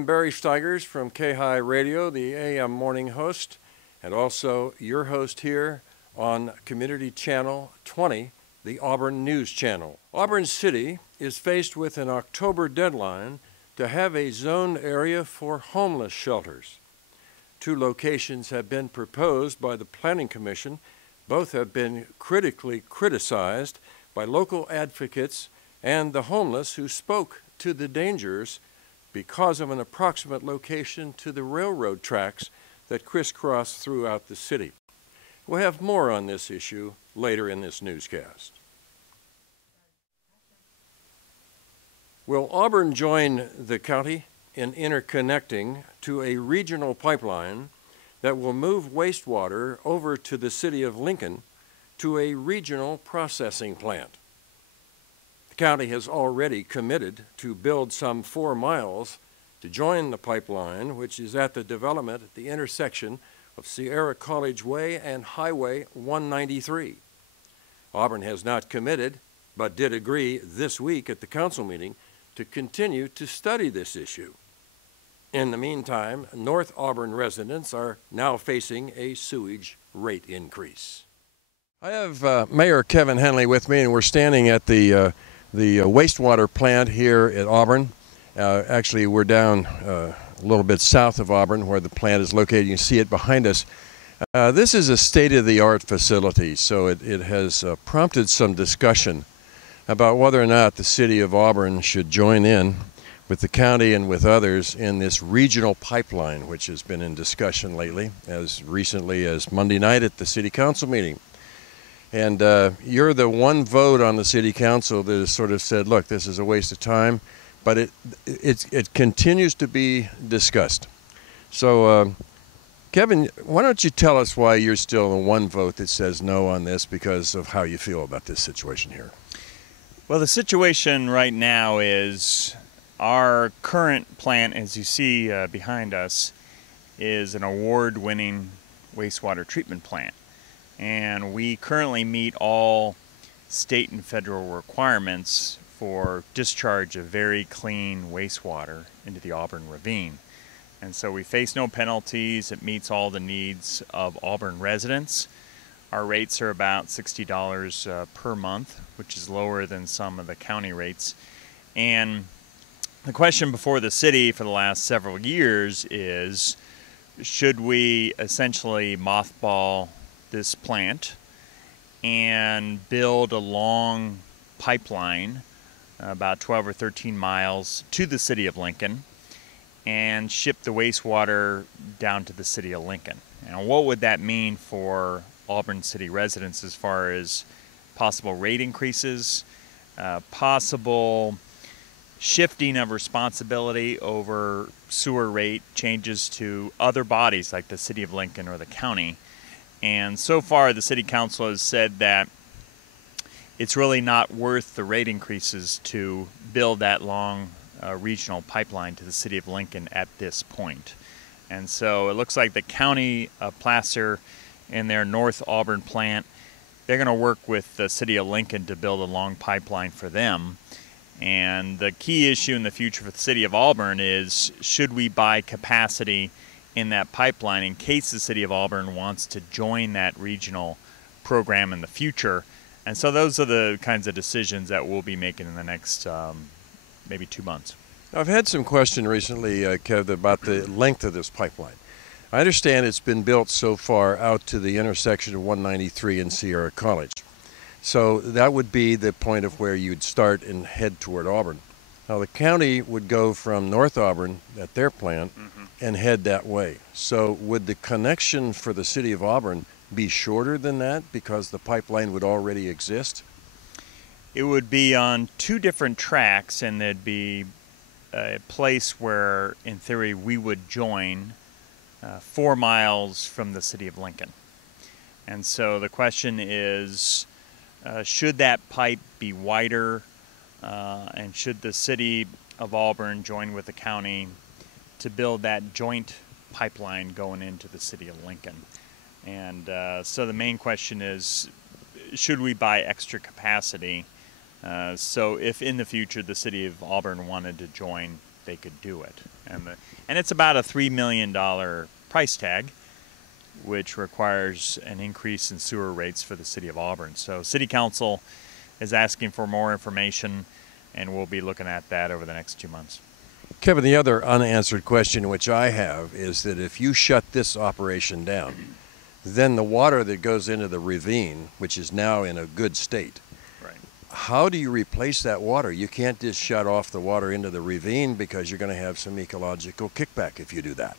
I'm Barry Stigers from K-High Radio, the AM morning host, and also your host here on Community Channel 20, the Auburn News Channel. Auburn City is faced with an October deadline to have a zoned area for homeless shelters. 2 locations have been proposed by the Planning Commission. Both have been critically criticized by local advocates and the homeless who spoke to the dangers because of an approximate location to the railroad tracks that crisscross throughout the city. We'll have more on this issue later in this newscast. Will Auburn join the county in interconnecting to a regional pipeline that will move wastewater over to the city of Lincoln to a regional processing plant? The county has already committed to build some 4 miles to join the pipeline, which is at the development at the intersection of Sierra College Way and Highway 193. Auburn has not committed, but did agree this week at the council meeting to continue to study this issue. In the meantime, North Auburn residents are now facing a sewage rate increase. I have Mayor Kevin Henley with me, and we're standing at the wastewater plant here at Auburn. Actually, we're down a little bit south of Auburn where the plant is located. You can see it behind us. This is a state-of-the-art facility, so it has prompted some discussion about whether or not the city of Auburn should join in with the county and with others in this regional pipeline, which has been in discussion lately, as recently as Monday night at the city council meeting. And you're the one vote on the city council that has sort of said, look, this is a waste of time, but it continues to be discussed. So Kevin, why don't you tell us why you're still the one vote that says no on this because of how you feel about this situation here? Well, the situation right now is our current plant, as you see behind us, is an award-winning wastewater treatment plant. And we currently meet all state and federal requirements for discharge of very clean wastewater into the Auburn Ravine. And so we face no penalties. It meets all the needs of Auburn residents. Our rates are about $60 per month, which is lower than some of the county rates. And the question before the city for the last several years is, should we essentially mothball this plant and build a long pipeline about 12 or 13 miles to the city of Lincoln and ship the wastewater down to the city of Lincoln? And what would that mean for Auburn City residents as far as possible rate increases, possible shifting of responsibility over sewer rate changes to other bodies like the city of Lincoln or the county? And so far, the city council has said that it's really not worth the rate increases to build that long regional pipeline to the city of Lincoln at this point. And so it looks like the county of Placer and their North Auburn plant, they're going to work with the city of Lincoln to build a long pipeline for them. And the key issue in the future for the city of Auburn is, should we buy capacity in that pipeline in case the city of Auburn wants to join that regional program in the future? And so those are the kinds of decisions that we'll be making in the next maybe 2 months. I've had some question recently, Kev, about the length of this pipeline. I understand it's been built so far out to the intersection of 193 and Sierra College. So that would be the point of where you'd start and head toward Auburn. Now the county would go from North Auburn at their plant and head that way. So would the connection for the city of Auburn be shorter than that because the pipeline would already exist? It would be on 2 different tracks, and there'd be a place where, in theory, we would join 4 miles from the city of Lincoln. And so the question is, should that pipe be wider, and should the city of Auburn join with the county to build that joint pipeline going into the city of Lincoln? And so the main question is, should we buy extra capacity? So if in the future the city of Auburn wanted to join they could do it. And it's about a $3 million price tag, which requires an increase in sewer rates for the city of Auburn. So City Council is asking for more information, and we'll be looking at that over the next 2 months. Kevin, the other unanswered question which I have is that if you shut this operation down, then the water that goes into the ravine, which is now in a good state, Right. how do you replace that water? You can't just shut off the water into the ravine because you're going to have some ecological kickback if you do that.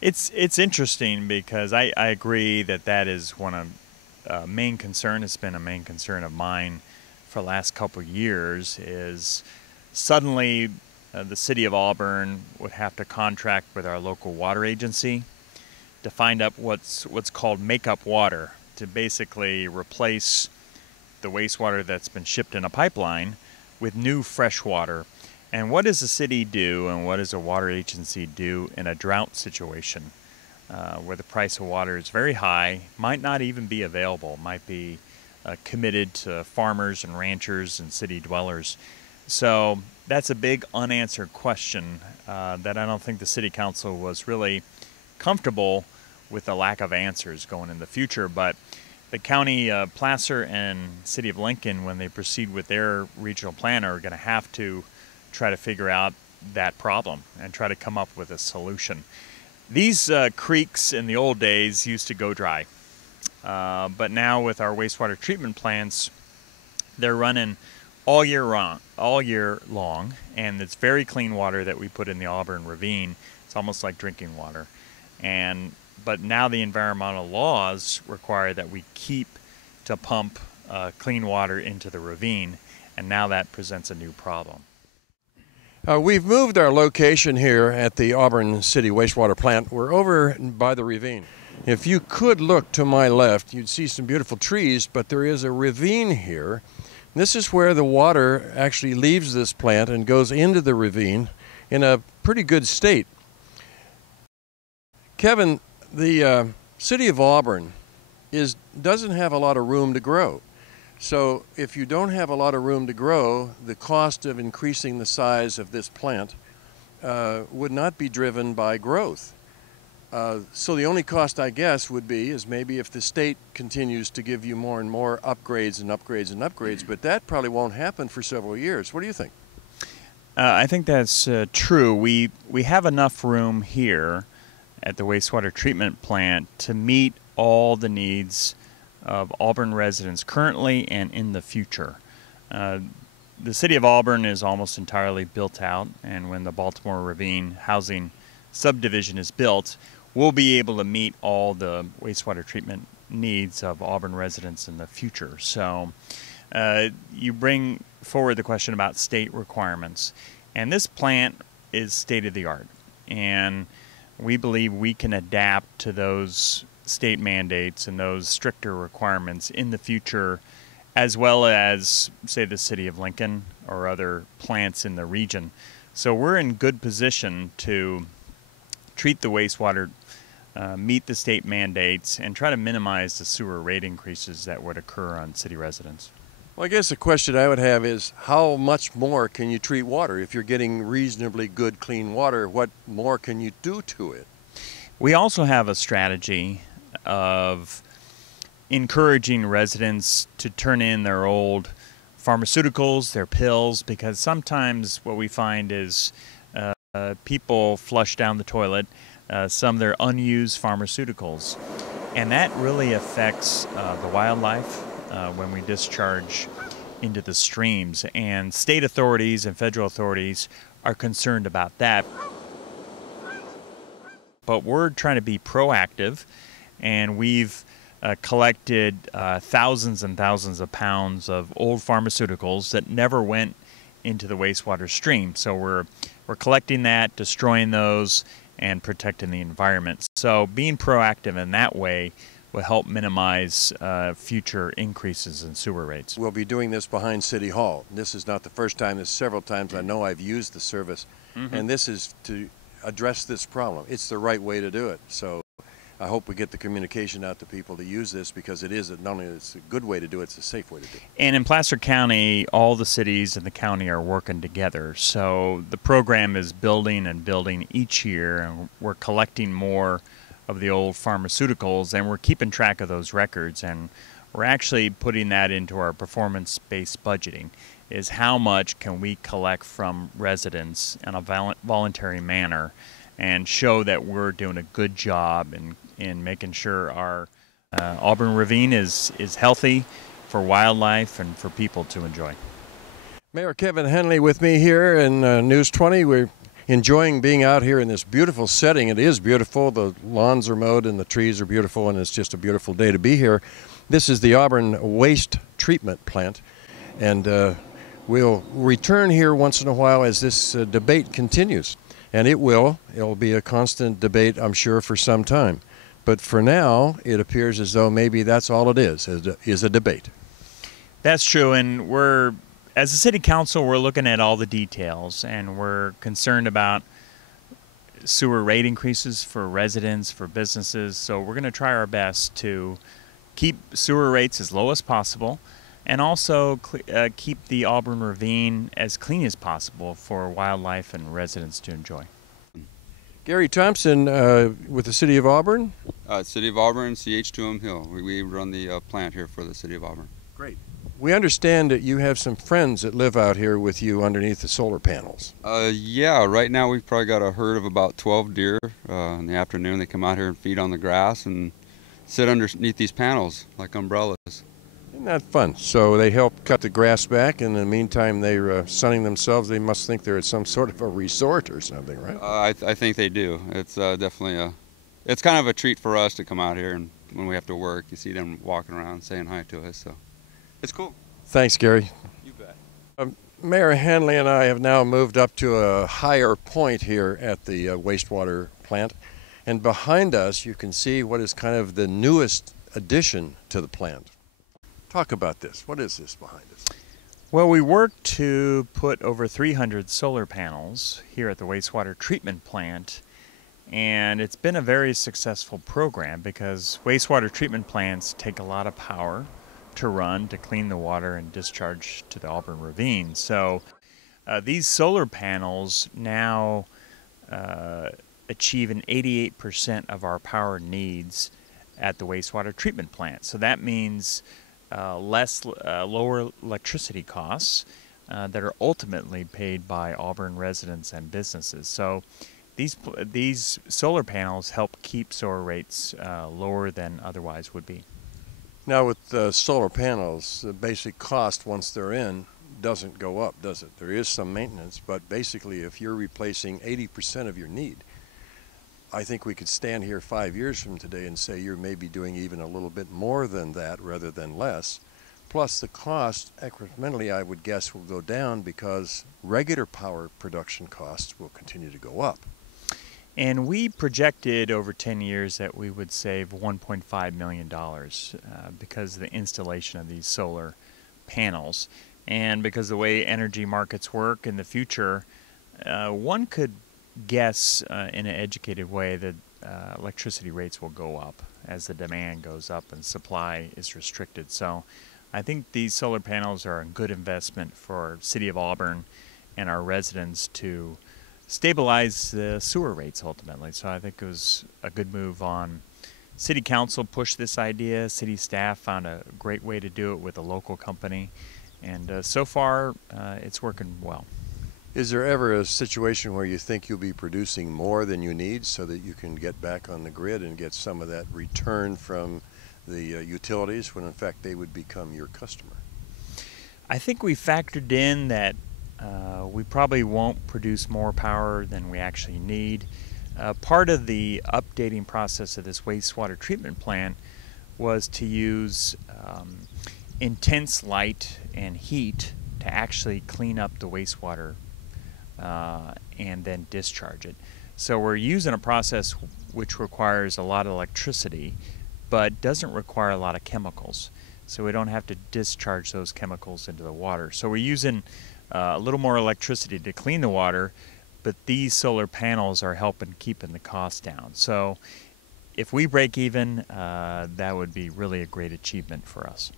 It's interesting because I agree that is one of main concern. It's been a main concern of mine for the last couple of years. Is suddenly the city of Auburn would have to contract with our local water agency to find up what's called makeup water, to basically replace the wastewater that's been shipped in a pipeline with new fresh water. And what does the city do, and what does a water agency do in a drought situation where the price of water is very high, might not even be available, might be committed to farmers and ranchers and city dwellers? So that's a big unanswered question that I don't think the City Council was really comfortable with the lack of answers going in the future. But the County of Placer and City of Lincoln, when they proceed with their regional plan, are going to have to try to figure out that problem and try to come up with a solution. These creeks in the old days used to go dry, but now with our wastewater treatment plants, they're running all year long, and it's very clean water that we put in the Auburn ravine. It's almost like drinking water. But now the environmental laws require that we keep to pump clean water into the ravine, and now that presents a new problem. We've moved our location here at the Auburn City Wastewater Plant. We're over by the ravine. If you could look to my left, you'd see some beautiful trees, but there is a ravine here. This is where the water actually leaves this plant and goes into the ravine in a pretty good state. Kevin, the city of Auburn doesn't have a lot of room to grow. So if you don't have a lot of room to grow, the cost of increasing the size of this plant would not be driven by growth. So the only cost, I guess, would be is maybe if the state continues to give you more and more upgrades and upgrades and upgrades, but that probably won't happen for several years. What do you think? I think that's true. We have enough room here at the wastewater treatment plant to meet all the needs of Auburn residents currently and in the future. The city of Auburn is almost entirely built out, and when the Baltimore Ravine housing subdivision is built, we'll be able to meet all the wastewater treatment needs of Auburn residents in the future. So you bring forward the question about state requirements, and this plant is state-of-the-art, and we believe we can adapt to those state mandates and those stricter requirements in the future, as well as, say, the city of Lincoln or other plants in the region. So we're in good position to treat the wastewater, meet the state mandates, and try to minimize the sewer rate increases that would occur on city residents. Well, I guess the question I would have is how much more can you treat water? If you're getting reasonably good, clean water, what more can you do to it? We also have a strategy of encouraging residents to turn in their old pharmaceuticals, their pills, because sometimes what we find is people flush down the toilet some of their unused pharmaceuticals, and that really affects the wildlife when we discharge into the streams, and state authorities and federal authorities are concerned about that. But we're trying to be proactive, and we've collected thousands and thousands of pounds of old pharmaceuticals that never went into the wastewater stream. So we're collecting that, destroying those, and protecting the environment. So being proactive in that way will help minimize future increases in sewer rates. We'll be doing this behind City Hall. This is not the first time. This is several times I know I've used the service, and this is to address this problem. It's the right way to do it. So I hope we get the communication out to people to use this, because it is not only it's a good way to do it, it's a safe way to do it. And in Placer County, all the cities in the county are working together. So the program is building and building each year, and we're collecting more of the old pharmaceuticals, and we're keeping track of those records, and we're actually putting that into our performance-based budgeting, is how much can we collect from residents in a voluntary manner and show that we're doing a good job in making sure our Auburn Ravine is healthy for wildlife and for people to enjoy. Mayor Kevin Henley with me here in News 20. We're enjoying being out here in this beautiful setting. It is beautiful. The lawns are mowed and the trees are beautiful, and it's just a beautiful day to be here. This is the Auburn Waste Treatment Plant, and we'll return here once in a while as this debate continues. And it'll be a constant debate, I'm sure, for some time. But for now, it appears as though maybe that's all it is a debate. That's true, and as a city council, we're looking at all the details, and we're concerned about sewer rate increases for residents, for businesses. So we're going to try our best to keep sewer rates as low as possible, and also keep the Auburn Ravine as clean as possible for wildlife and residents to enjoy. Gary Thompson with the City of Auburn. City of Auburn, CH2M Hill. We run the plant here for the City of Auburn. Great. We understand that you have some friends that live out here with you underneath the solar panels. Yeah, right now we've probably got a herd of about 12 deer. In the afternoon they come out here and feed on the grass and sit underneath these panels like umbrellas. Isn't that fun? So they help cut the grass back, and in the meantime they're sunning themselves. They must think they're at some sort of a resort or something, right? I think they do. It's definitely it's kind of a treat for us to come out here, and when we have to work, you see them walking around saying hi to us. So it's cool. Thanks, Gary. You bet. Mayor Hanley and I have now moved up to a higher point here at the wastewater plant, and behind us you can see what is kind of the newest addition to the plant. Talk about this. What is this behind us? Well, we worked to put over 300 solar panels here at the wastewater treatment plant, and it's been a very successful program because wastewater treatment plants take a lot of power to run to clean the water and discharge to the Auburn Ravine. So these solar panels now achieve an 88% of our power needs at the wastewater treatment plant. So that means lower electricity costs that are ultimately paid by Auburn residents and businesses. So these solar panels help keep sewer rates lower than otherwise would be. Now with solar panels, the basic cost once they're in doesn't go up, does it? There is some maintenance, but basically if you're replacing 80% of your need, I think we could stand here 5 years from today and say you're maybe doing even a little bit more than that rather than less. Plus the cost, incrementally I would guess, will go down because regular power production costs will continue to go up. And we projected over 10 years that we would save $1.5 million because of the installation of these solar panels. And because of the way energy markets work in the future, one could guess in an educated way that electricity rates will go up as the demand goes up and supply is restricted. So I think these solar panels are a good investment for City of Auburn and our residents to stabilize the sewer rates ultimately. So I think it was a good move on City Council pushed this idea. City staff found a great way to do it with a local company, and so far it's working well. Is there ever a situation where you think you'll be producing more than you need so that you can get back on the grid and get some of that return from the utilities when in fact they would become your customer? I think we factored in that we probably won't produce more power than we actually need. Part of the updating process of this wastewater treatment plant was to use intense light and heat to actually clean up the wastewater and then discharge it. So we're using a process which requires a lot of electricity but doesn't require a lot of chemicals. So we don't have to discharge those chemicals into the water. So we're using a little more electricity to clean the water, but these solar panels are helping keeping the cost down. So if we break even, that would be really a great achievement for us.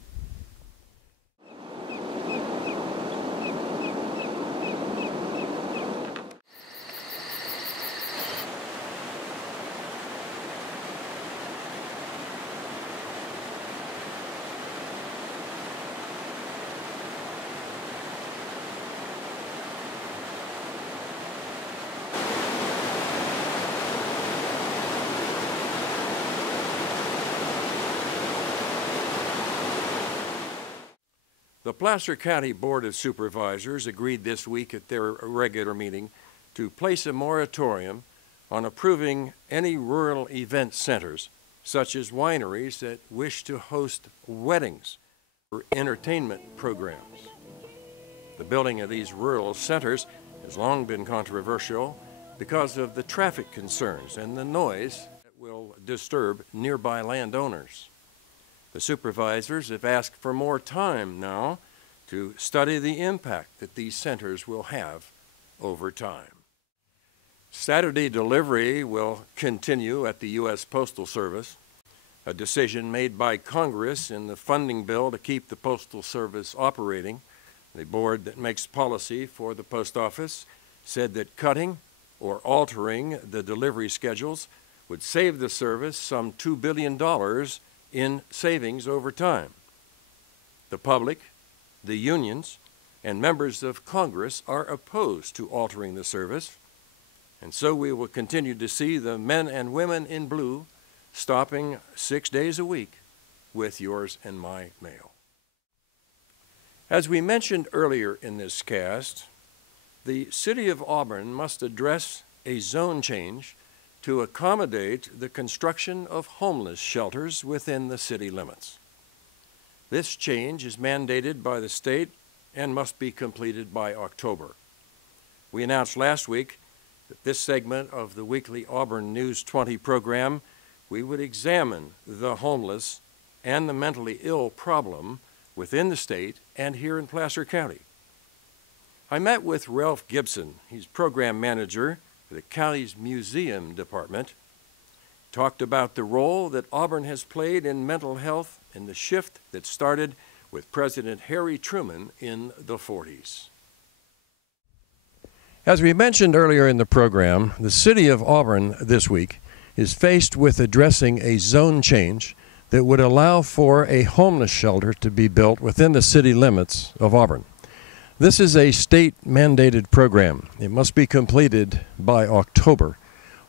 The Placer County Board of Supervisors agreed this week at their regular meeting to place a moratorium on approving any rural event centers, such as wineries that wish to host weddings or entertainment programs. The building of these rural centers has long been controversial because of the traffic concerns and the noise that will disturb nearby landowners. The supervisors have asked for more time now to study the impact that these centers will have over time. Saturday delivery will continue at the U.S. Postal Service, a decision made by Congress in the funding bill to keep the Postal Service operating. The board that makes policy for the post office said that cutting or altering the delivery schedules would save the service some $2 billion in savings over time. The public, the unions, and members of Congress are opposed to altering the service, and so we will continue to see the men and women in blue stopping 6 days a week with yours and my mail. As we mentioned earlier in this cast, the City of Auburn must address a zone change to accommodate the construction of homeless shelters within the city limits. This change is mandated by the state and must be completed by October. We announced last week that this segment of the weekly Auburn News 20 program, we would examine the homeless and the mentally ill problem within the state and here in Placer County. I met with Ralph Gibson. He's program manager the county's museum department, talked about the role that Auburn has played in mental health and the shift that started with President Harry Truman in the 40s. As we mentioned earlier in the program, the city of Auburn this week is faced with addressing a zone change that would allow for a homeless shelter to be built within the city limits of Auburn. This is a state-mandated program. It must be completed by October,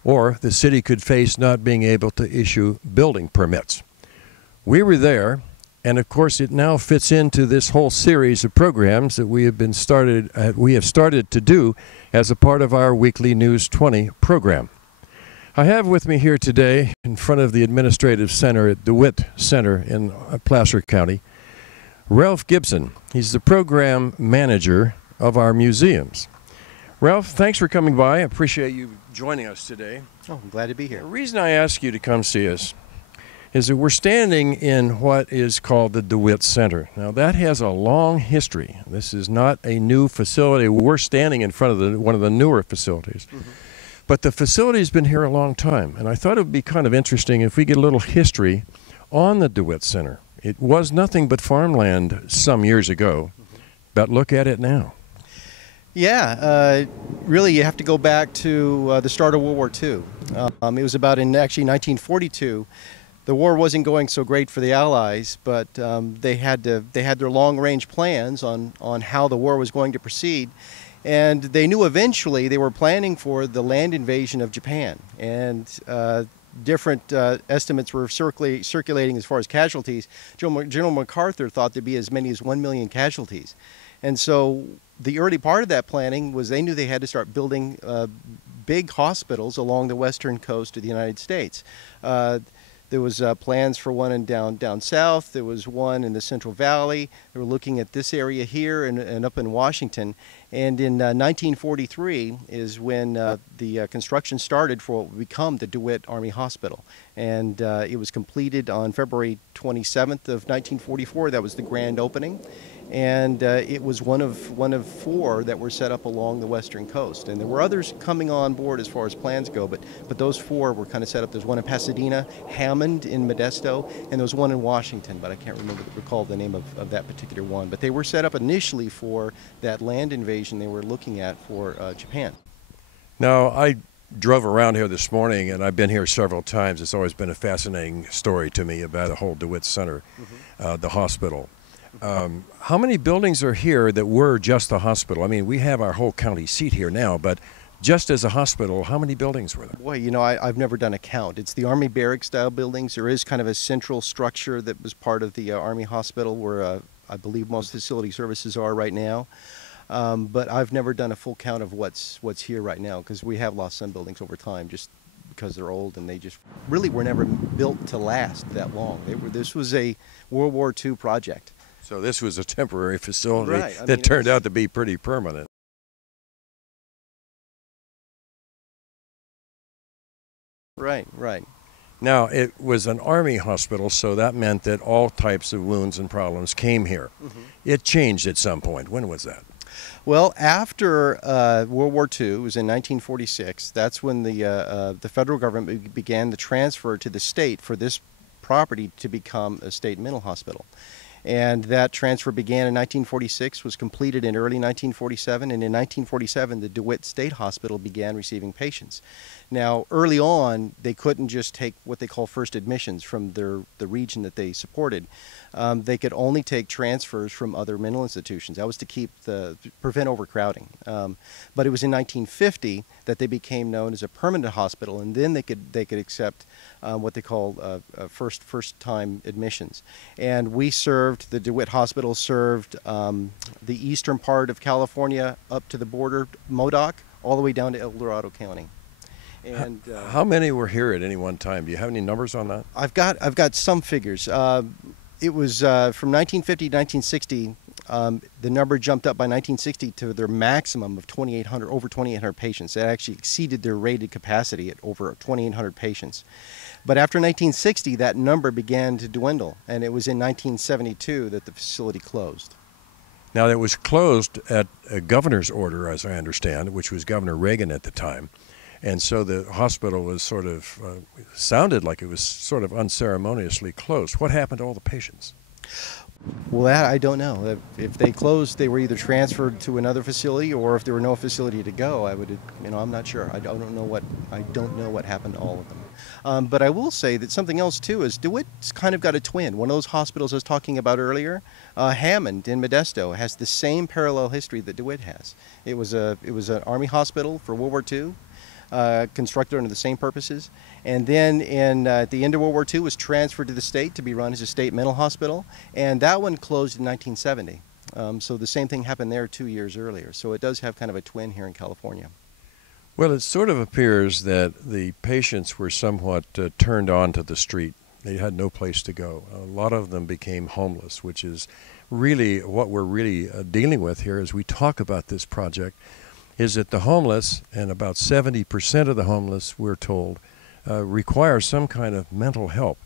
or the city could face not being able to issue building permits. We were there, and of course it now fits into this whole series of programs that we have started to do as a part of our weekly News 20 program. I have with me here today, in front of the Administrative Center at DeWitt Center in Placer County, Ralph Gibson. He's the program manager of our museums. Ralph, thanks for coming by. I appreciate you joining us today. Oh, I'm glad to be here. The reason I asked you to come see us is that we're standing in what is called the DeWitt Center. Now, that has a long history. This is not a new facility. We're standing in front of one of the newer facilities. Mm-hmm. But the facility's been here a long time, and I thought it would be kind of interesting if we get a little history on the DeWitt Center. It was nothing but farmland some years ago, but look at it now. Yeah, really you have to go back to the start of World War II. It was about in actually 1942. The war wasn't going so great for the Allies, but they had their long-range plans on how the war was going to proceed. And they knew eventually they were planning for the land invasion of Japan. And different estimates were circulating as far as casualties. General MacArthur thought there'd be as many as 1 million casualties. And so the early part of that planning was they knew they had to start building big hospitals along the western coast of the United States. There was plans for one down south. There was one in the Central Valley. They were looking at this area here and up in Washington. And in 1943 is when the construction started for what would become the DeWitt Army Hospital. And it was completed on February 27th of 1944. That was the grand opening. and it was one of 4 that were set up along the western coast. And there were others coming on board as far as plans go, but those 4 were kind of set up. There's one in Pasadena, Hammond in Modesto, and there was one in Washington, but I can't recall the name of that particular one. But they were set up initially for that land invasion they were looking at for Japan. Now, I drove around here this morning, and I've been here several times. It's always been a fascinating story to me about the whole DeWitt Center, the hospital. How many buildings are here that were just the hospital? I mean, we have our whole county seat here now, but just as a hospital, how many buildings were there? Boy, you know, I've never done a count. It's the Army barrack-style buildings. There is kind of a central structure that was part of the Army hospital where I believe most facility services are right now. But I've never done a full count of what's here right now, because we have lost some buildings over time just because they're old, and they just really were never built to last that long. This was a World War II project. So this was a temporary facility Right. that turned out to be pretty permanent. Right, right. Now, it was an Army hospital, so that meant that all types of wounds and problems came here. It changed at some point. When was that? Well, after World War II, it was in 1946, that's when the federal government began the transfer to the state for this property to become a state mental hospital. And that transfer began in 1946, was completed in early 1947, and in 1947 the DeWitt State Hospital began receiving patients. Now, early on, they couldn't just take what they call first admissions from the region that they supported. They could only take transfers from other mental institutions. That was to prevent overcrowding. But it was in 1950 that they became known as a permanent hospital, and then they could accept what they call first-time admissions. And the DeWitt Hospital served the eastern part of California up to the border, Modoc, all the way down to El Dorado County. And how many were here at any one time? Do you have any numbers on that? I've got some figures. It was from 1950 to 1960. The number jumped up by 1960 to their maximum of over 2,800 patients. That actually exceeded their rated capacity at over 2,800 patients. But after 1960, that number began to dwindle, and it was in 1972 that the facility closed. Now, it was closed at a governor's order, as I understand, which was Governor Reagan at the time. And so the hospital was sounded like it was sort of unceremoniously closed. What happened to all the patients? Well, that I don't know. If they closed, they were either transferred to another facility, or if there were no facility to go, I'm not sure. I don't know what happened to all of them. But I will say that something else too is DeWitt's kind of got a twin. One of those hospitals I was talking about earlier, Hammond in Modesto, has the same parallel history that DeWitt has. It was an Army hospital for World War II. Constructed under the same purposes, and then at the end of World War II was transferred to the state to be run as a state mental hospital, and that one closed in 1970. So the same thing happened there 2 years earlier. So it does have kind of a twin here in California. Well, it sort of appears that the patients were somewhat turned on to the street. They had no place to go. A lot of them became homeless, which is really what we're really dealing with here as we talk about this project. Is that the homeless, and about 70% of the homeless, we're told, require some kind of mental help.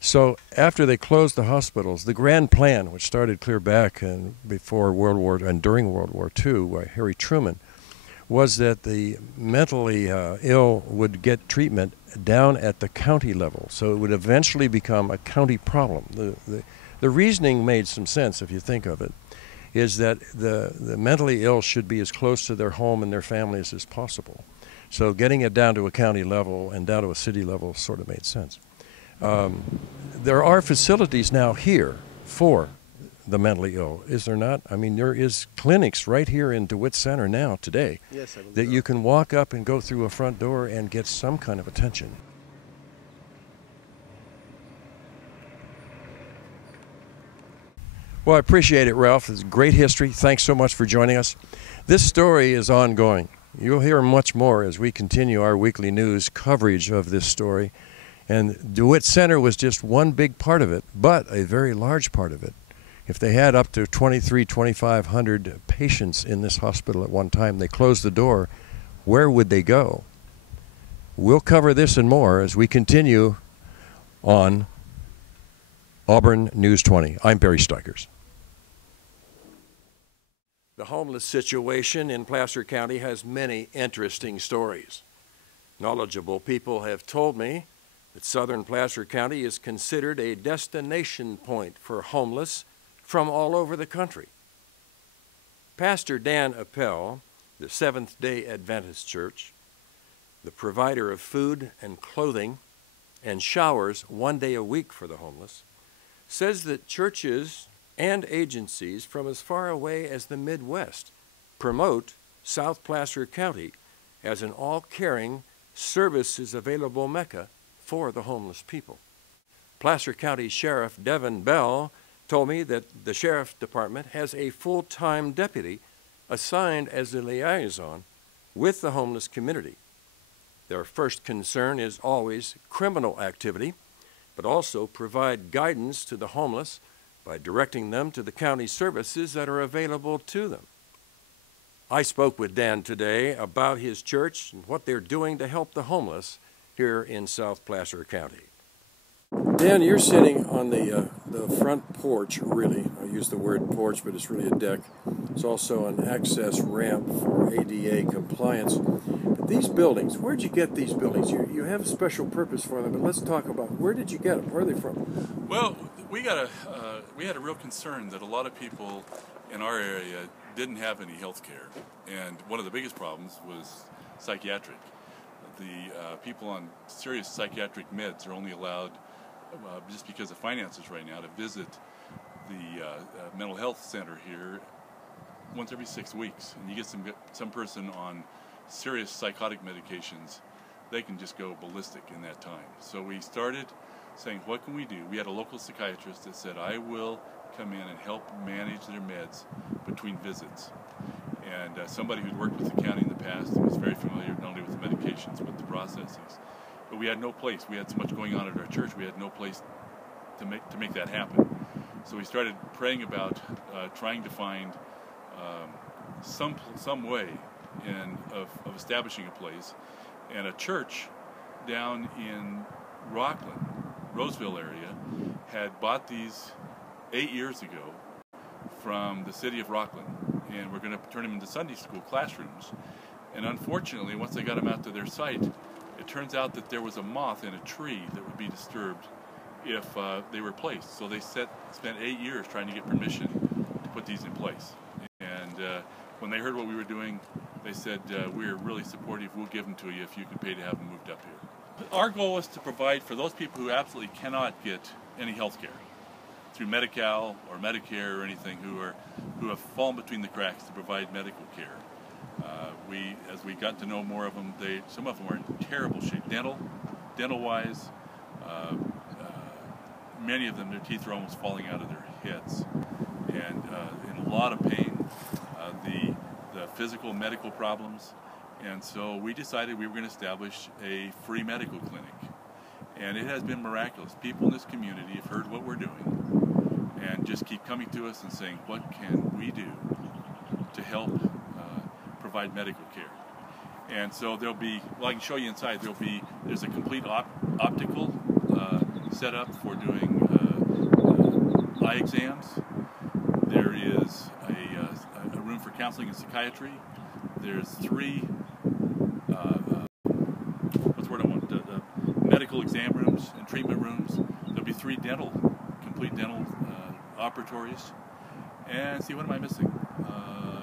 So after they closed the hospitals, the grand plan, which started clear back before World War and during World War II by Harry Truman, was that the mentally ill would get treatment down at the county level. So it would eventually become a county problem. The reasoning made some sense if you think of it. Is that the mentally ill should be as close to their home and their families as possible. So getting it down to a county level and down to a city level sort of made sense. There are facilities now here for the mentally ill, is there not? I mean, there is clinics right here in DeWitt Center now today that you can walk up and go through a front door and get some kind of attention. Well, I appreciate it, Ralph. It's great history. Thanks so much for joining us. This story is ongoing. You'll hear much more as we continue our weekly news coverage of this story. And DeWitt Center was just one big part of it, but a very large part of it. If they had up to 2,500 patients in this hospital at one time, they closed the door, where would they go? We'll cover this and more as we continue on Auburn News 20. I'm Barry Stigers. The homeless situation in Placer County has many interesting stories. Knowledgeable people have told me that southern Placer County is considered a destination point for homeless from all over the country. Pastor Dan Appel, the Seventh-day Adventist Church, the provider of food and clothing and showers 1 day a week for the homeless, says that churches and agencies from as far away as the Midwest promote South Placer County as an all-caring, services-available Mecca for the homeless people. Placer County Sheriff Devin Bell told me that the Sheriff's Department has a full-time deputy assigned as a liaison with the homeless community. Their first concern is always criminal activity, but also provide guidance to the homeless by directing them to the county services that are available to them. I spoke with Dan today about his church and what they're doing to help the homeless here in South Placer County. Dan, you're sitting on the front porch, really. I use the word porch, but it's really a deck. It's also an access ramp for ADA compliance. But these buildings, where'd you get these buildings? You have a special purpose for them, but let's talk about where did you get them? Where are they from? Well, we had a real concern that a lot of people in our area didn't have any health care, and one of the biggest problems was psychiatric. The people on serious psychiatric meds are only allowed, just because of finances right now, to visit the mental health center here once every 6 weeks. And you get some person on serious psychotic medications, they can just go ballistic in that time. So we started saying, what can we do? We had a local psychiatrist that said, I will come in and help manage their meds between visits. And somebody who'd worked with the county in the past and was very familiar not only with the medications but the processes. But we had no place. We had so much going on at our church, we had no place to make that happen. So we started praying about trying to find some way of establishing a place. And a church down in Rockland, Roseville area, had bought these 8 years ago from the city of Rockland, and we're going to turn them into Sunday school classrooms. And unfortunately, once they got them out to their site, it turns out that there was a moth in a tree that would be disturbed if they were placed. So they spent 8 years trying to get permission to put these in place. And when they heard what we were doing, they said, we're really supportive, we'll give them to you if you can pay to have them moved up here. Our goal is to provide for those people who absolutely cannot get any health care through Medi-Cal or Medicare or anything, who have fallen between the cracks, to provide medical care. As we got to know more of them, some of them are in terrible shape, dental-wise. Many of them, their teeth are almost falling out of their heads, and in a lot of pain. The physical, medical problems, and so we decided we were going to establish a free medical clinic, and it has been miraculous. People in this community have heard what we're doing and just keep coming to us and saying, what can we do to help provide medical care? And so there'll be, well, I can show you inside, there's a complete optical setup for doing eye exams. There is a room for counseling and psychiatry. There's 3 medical exam rooms and treatment rooms. There'll be 3 complete dental operatories. And see, what am I missing?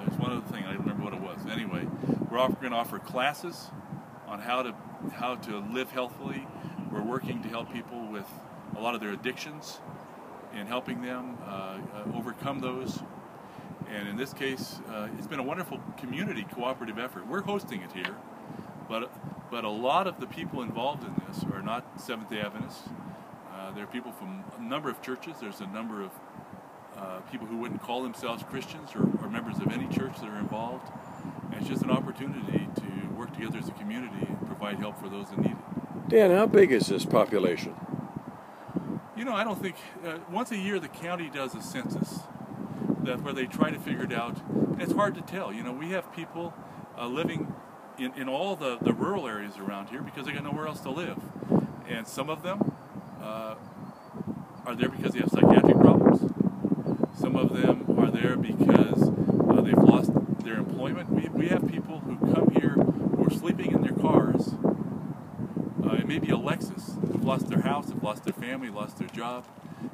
There's one other thing, I don't remember what it was. Anyway, we're going to offer classes on how to live healthfully. We're working to help people with a lot of their addictions and helping them overcome those. And in this case, it's been a wonderful community cooperative effort. We're hosting it here, but a lot of the people involved in this are not Seventh-day Adventists. There are people from a number of churches. There's a number of people who wouldn't call themselves Christians or members of any church that are involved. And it's just an opportunity to work together as a community and provide help for those that need it. Dan, how big is this population? You know, I don't think, once a year the county does a census where they try to figure it out. And it's hard to tell. You know, we have people living in all the rural areas around here because they got nowhere else to live. And some of them are there because they have psychiatric problems. Some of them are there because they've lost their employment. We have people who come here who are sleeping in their cars. It may be a Lexus, who've lost their house, have lost their family, lost their job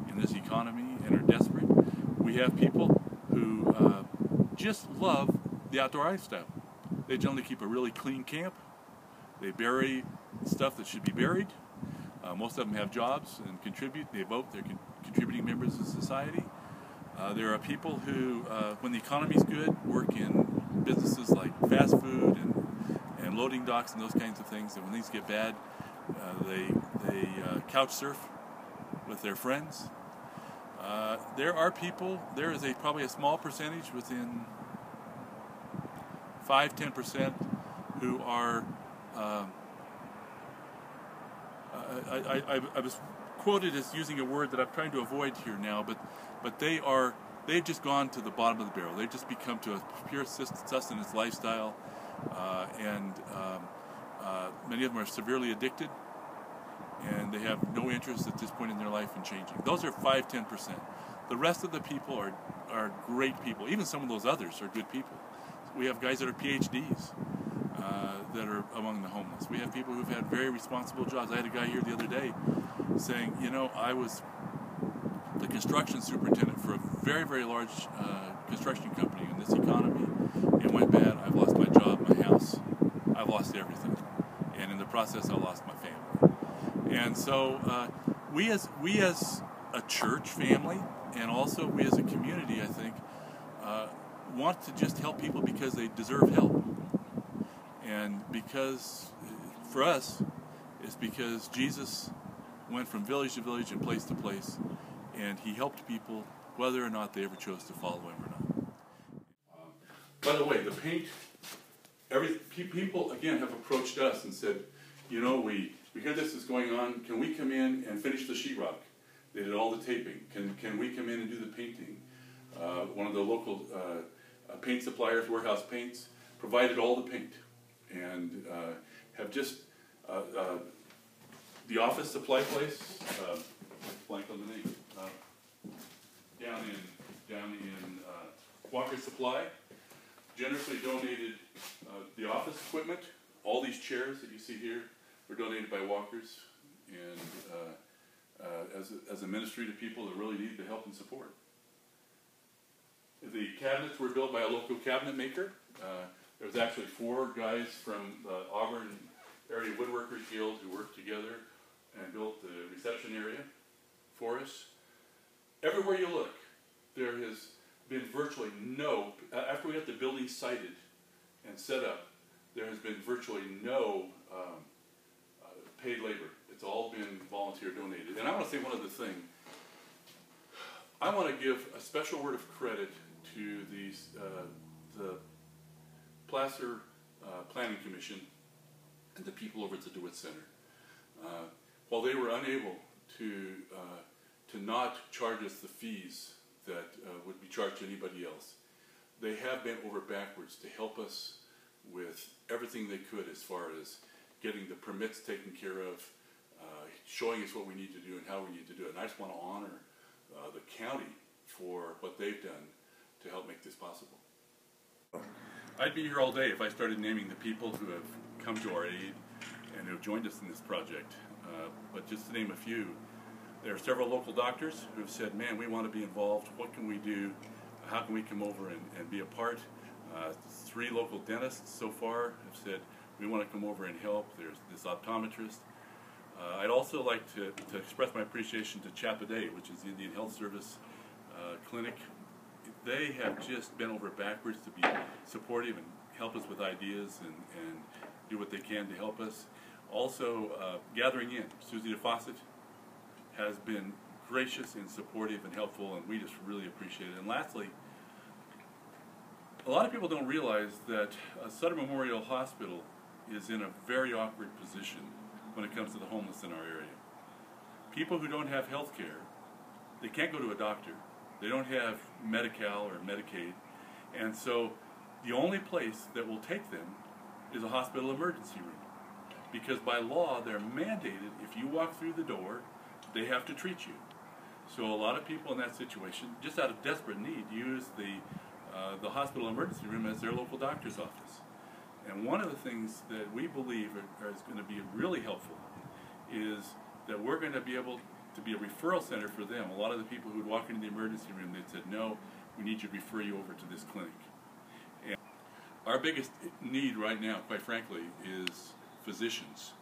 in this economy and are desperate. We have people who just love the outdoor lifestyle. They generally keep a really clean camp. They bury stuff that should be buried. Most of them have jobs and contribute. They vote. They're contributing members of society. There are people who, when the economy's good, work in businesses like fast food and loading docks and those kinds of things. And when things get bad, they couch surf with their friends. There are people, there is probably a small percentage within 5–10% who are, I was quoted as using a word that I'm trying to avoid here now, but they've just gone to the bottom of the barrel. They've just become to a pure sustenance lifestyle, and many of them are severely addicted, and they have no interest at this point in their life in changing. Those are 5–10%. The rest of the people are great people. Even some of those others are good people. We have guys that are PhDs that are among the homeless. We have people who've had very responsible jobs. I had a guy here the other day saying, you know, I was the construction superintendent for a very, very large construction company in this economy. It went bad. I've lost my job, my house. I've lost everything. And in the process, I lost my family. And so we as a church family, and also we as a community, I think, want to just help people because they deserve help. And because, for us, it's because Jesus went from village to village and place to place, and he helped people whether or not they ever chose to follow him or not. By the way, the paint, people again have approached us and said, you know, we hear this is going on, can we come in and finish the sheetrock? They did all the taping. Can we come in and do the painting? One of the local paint suppliers, Warehouse Paints, provided all the paint, and have just the office supply place, blank on the name, down in Walker Supply, generously donated the office equipment. All these chairs that you see here were donated by Walkers, and as a ministry to people that really need the help and support. The cabinets were built by a local cabinet maker. There was actually 4 guys from the Auburn Area Woodworkers Guild who worked together and built the reception area for us. Everywhere you look, there has been virtually no, after we got the building sited and set up, there has been virtually no paid labor. It's all been volunteer donated. And I want to say one other thing. I want to give a special word of credit to the Placer Planning Commission and the people over at the DeWitt Center. While they were unable to not charge us the fees that would be charged to anybody else, they have bent over backwards to help us with everything they could as far as getting the permits taken care of, showing us what we need to do and how we need to do it. And I just want to honor the county for what they've done to help make this possible. I'd be here all day if I started naming the people who have come to our aid and who have joined us in this project. But just to name a few, there are several local doctors who have said, man, we want to be involved. What can we do? How can we come over and be a part? 3 local dentists so far have said, we want to come over and help. There's this optometrist. I'd also like to express my appreciation to Chapaday, which is the Indian Health Service clinic. They have just bent over backwards to be supportive and help us with ideas and do what they can to help us. Also, Gathering In, Susie DeFawcett has been gracious and supportive and helpful, and we just really appreciate it. And lastly, a lot of people don't realize that Sutter Memorial Hospital is in a very awkward position when it comes to the homeless in our area. People who don't have health care, they can't go to a doctor. They don't have Medi-Cal or Medicaid, and so the only place that will take them is a hospital emergency room. Because by law, they're mandated, if you walk through the door, they have to treat you. So a lot of people in that situation, just out of desperate need, use the the hospital emergency room as their local doctor's office. And one of the things that we believe is going to be really helpful is that we're going to be able to be a referral center for them. A lot of the people who would walk into the emergency room, they said, no, we need you to refer you over to this clinic. And our biggest need right now, quite frankly, is physicians.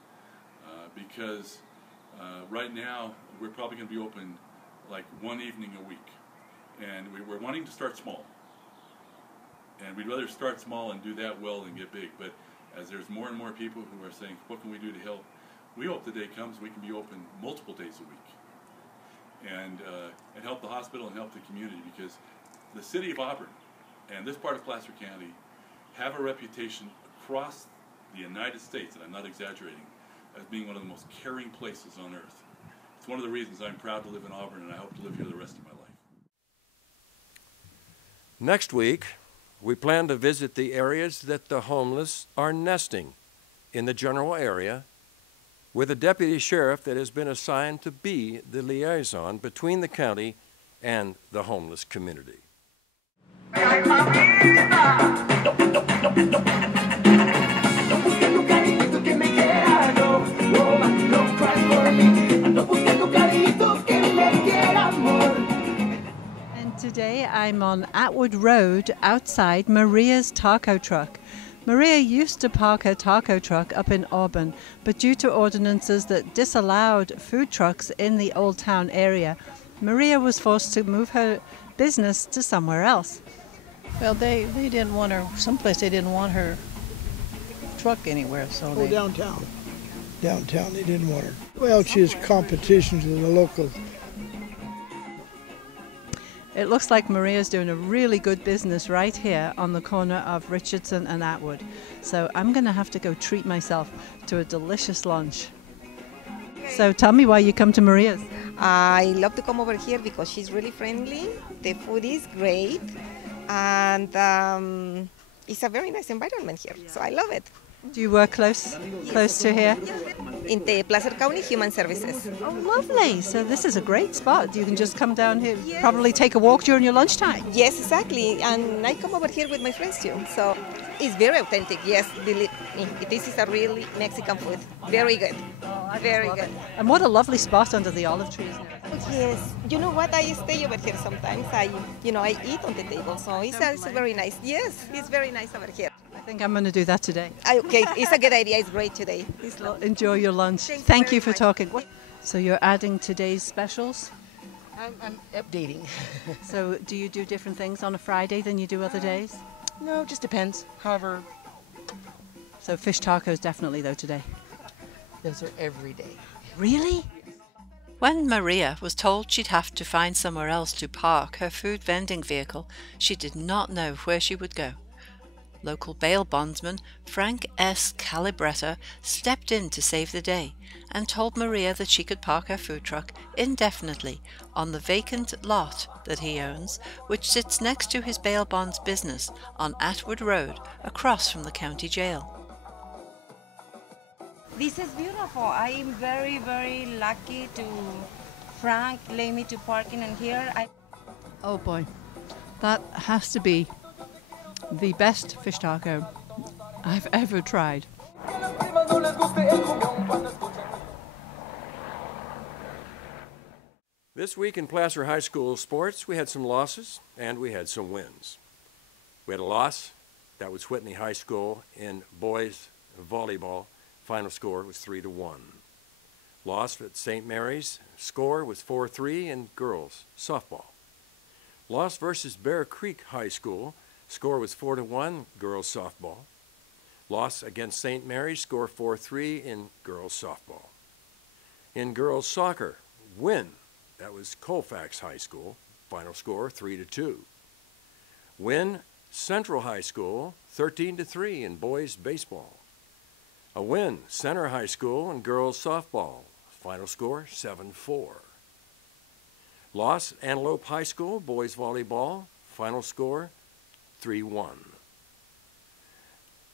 Because right now, we're probably going to be open like one evening a week. And we're wanting to start small. And we'd rather start small and do that well than get big. But as there's more and more people who are saying, what can we do to help? We hope the day comes we can be open multiple days a week. And help the hospital and help the community, because the city of Auburn and this part of Placer County have a reputation across the United States, and I'm not exaggerating, as being one of the most caring places on earth. It's one of the reasons I'm proud to live in Auburn, and I hope to live here the rest of my life. Next week, we plan to visit the areas that the homeless are nesting in the general area, with a deputy sheriff that has been assigned to be the liaison between the county and the homeless community. And today I'm on Atwood Road outside Maria's taco truck. Maria used to park her taco truck up in Auburn, but due to ordinances that disallowed food trucks in the Old Town area, Maria was forced to move her business to somewhere else. Well, they didn't want her, someplace they didn't want her truck anywhere, so they... downtown. Downtown, they didn't want her. Well, she's competition to the local. It looks like Maria's doing a really good business right here on the corner of Richardson and Atwood. So I'm going to have to go treat myself to a delicious lunch. So tell me why you come to Maria's. I love to come over here because she's really friendly, the food is great, and it's a very nice environment here, so I love it. Do you work close to here? In the Placer County Human Services. Oh, lovely. So this is a great spot. You can just come down here, probably take a walk during your lunchtime. Yes, exactly. And I come over here with my friends too. So it's very authentic. Yes, believe me. This is a really Mexican food. Very good. Very good. And what a lovely spot under the olive trees and everything. Yes. You know what? I stay over here sometimes. I eat on the table. So it's very nice. Yes, it's very nice over here. I think I'm going to do that today. Okay, it's a good idea. It's great today. Enjoy your lunch. Thank you for talking. So you're adding today's specials? I'm updating. So do you do different things on a Friday than you do other days? No, just depends. However... So fish tacos definitely though today? Those are every day. Really? When Maria was told she'd have to find somewhere else to park her food vending vehicle, she did not know where she would go. Local bail bondsman Frank S. Calibretta stepped in to save the day and told Maria that she could park her food truck indefinitely on the vacant lot that he owns, which sits next to his bail bonds business on Atwood Road across from the county jail. This is beautiful. I am very, very lucky to Frank let me to parking in here. Oh boy, that has to be the best fish taco I've ever tried. This week in Placer High School sports, we had some losses and we had some wins. We had a loss. That was Whitney High School in boys volleyball. Final score was 3-1. Loss at St. Mary's. Score was 4-3 in girls softball. Loss versus Bear Creek High School. Score was 4-1, girls softball. Loss against St. Mary's, score 4-3 in girls softball. In girls soccer, win. That was Colfax High School, final score 3-2. Win Central High School, 13-3 in boys baseball. A win Center High School in girls softball, final score 7-4. Loss Antelope High School, boys volleyball, final score 3-1.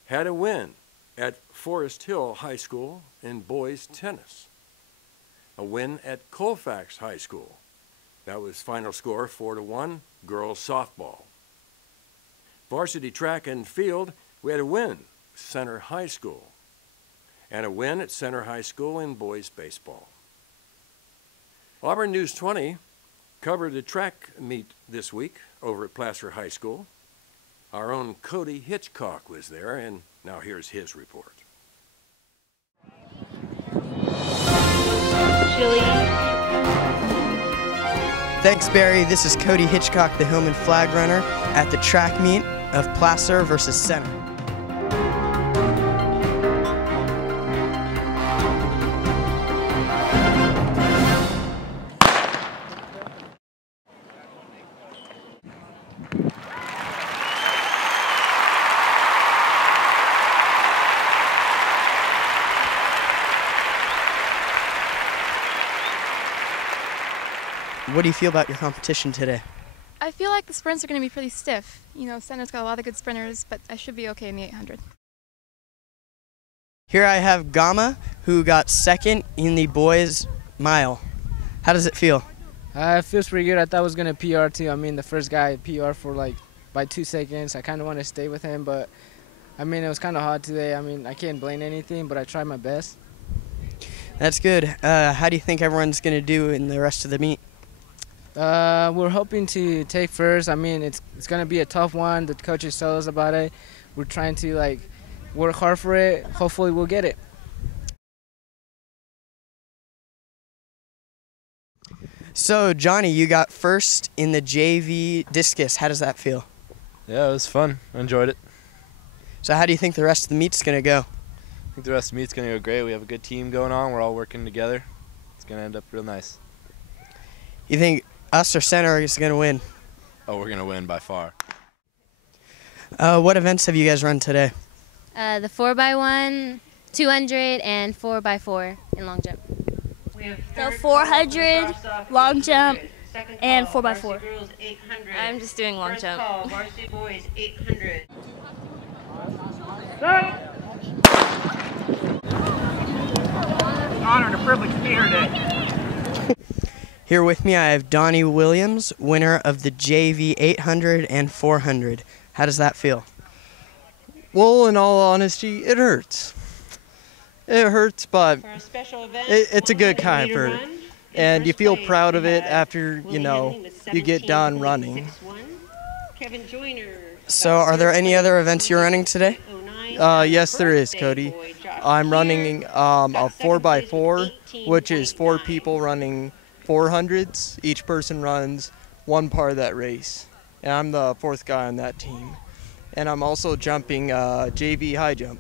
Had a win at Forest Hill High School in boys tennis. A win at Colfax High School. That was final score 4-1, girls softball. Varsity track and field, we had a win, Center High School, and a win at Center High School in boys baseball. Auburn News 20 covered a track meet this week over at Placer High School. Our own Cody Hitchcock was there, and now here's his report. Thanks, Barry. This is Cody Hitchcock, the Hillman flag runner, at the track meet of Placer versus Center. What do you feel about your competition today? I feel like the sprints are going to be pretty stiff. You know, Center's got a lot of good sprinters, but I should be okay in the 800. Here I have Gama, who got second in the boys mile. How does it feel? It feels pretty good. I thought I was going to PR too. I mean, the first guy PR for by 2 seconds. I kind of want to stay with him, but I mean, it was kind of hot today. I mean, I can't blame anything, but I tried my best. That's good. How do you think everyone's going to do in the rest of the meet? We're hoping to take first. I mean, it's going to be a tough one. The coaches tell us about it. We're trying to work hard for it. Hopefully we'll get it. So, Johnny, you got first in the JV discus. How does that feel? Yeah, it was fun. I enjoyed it. So how do you think the rest of the meet's going to go? I think the rest of the meet's going to go great. We have a good team going on. We're all working together. It's going to end up real nice. You think us or Center is going to win? Oh, we're going to win by far. What events have you guys run today? The 4x1, 200, and 4x4 in long jump. So 400, long jump, and 4x4. I'm just doing long jump. Varsity boys 800. Honor and a privilege to be here today. Here with me I have Donnie Williams, winner of the JV 800 and 400. How does that feel? Well, in all honesty, it hurts. It hurts, but it's a good kind of hurt. And you feel proud of it after, you get done running. So are there any other events you're running today? Yes, there is, Cody. I'm running a 4x4, which is 4 people running 400s. Each person runs one part of that race. And I'm the 4th guy on that team. And I'm also jumping JV high jump.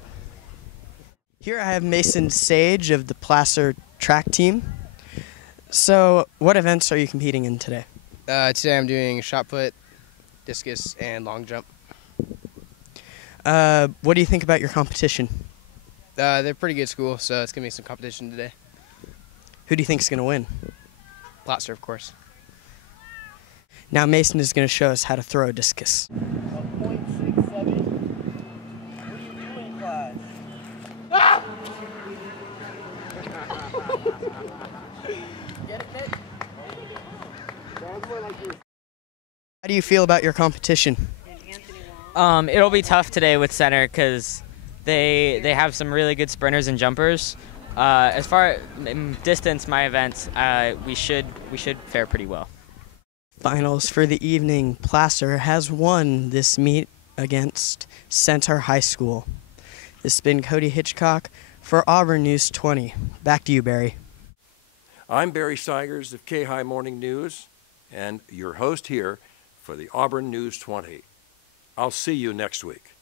Here I have Mason Sage of the Placer track team. So what events are you competing in today? Today I'm doing shot put, discus, and long jump. What do you think about your competition? They're pretty good school, so it's going to be some competition today. Who do you think is going to win? Placer, of course. Now Mason is going to show us how to throw a discus. How do you feel about your competition? It'll be tough today with Center because they have some really good sprinters and jumpers. As far as distance, my events, we should fare pretty well. Finals for the evening. Placer has won this meet against Center High School. This has been Cody Hitchcock for Auburn News 20. Back to you, Barry. I'm Barry Stigers of K-High Morning News and your host here for the Auburn News 20. I'll see you next week.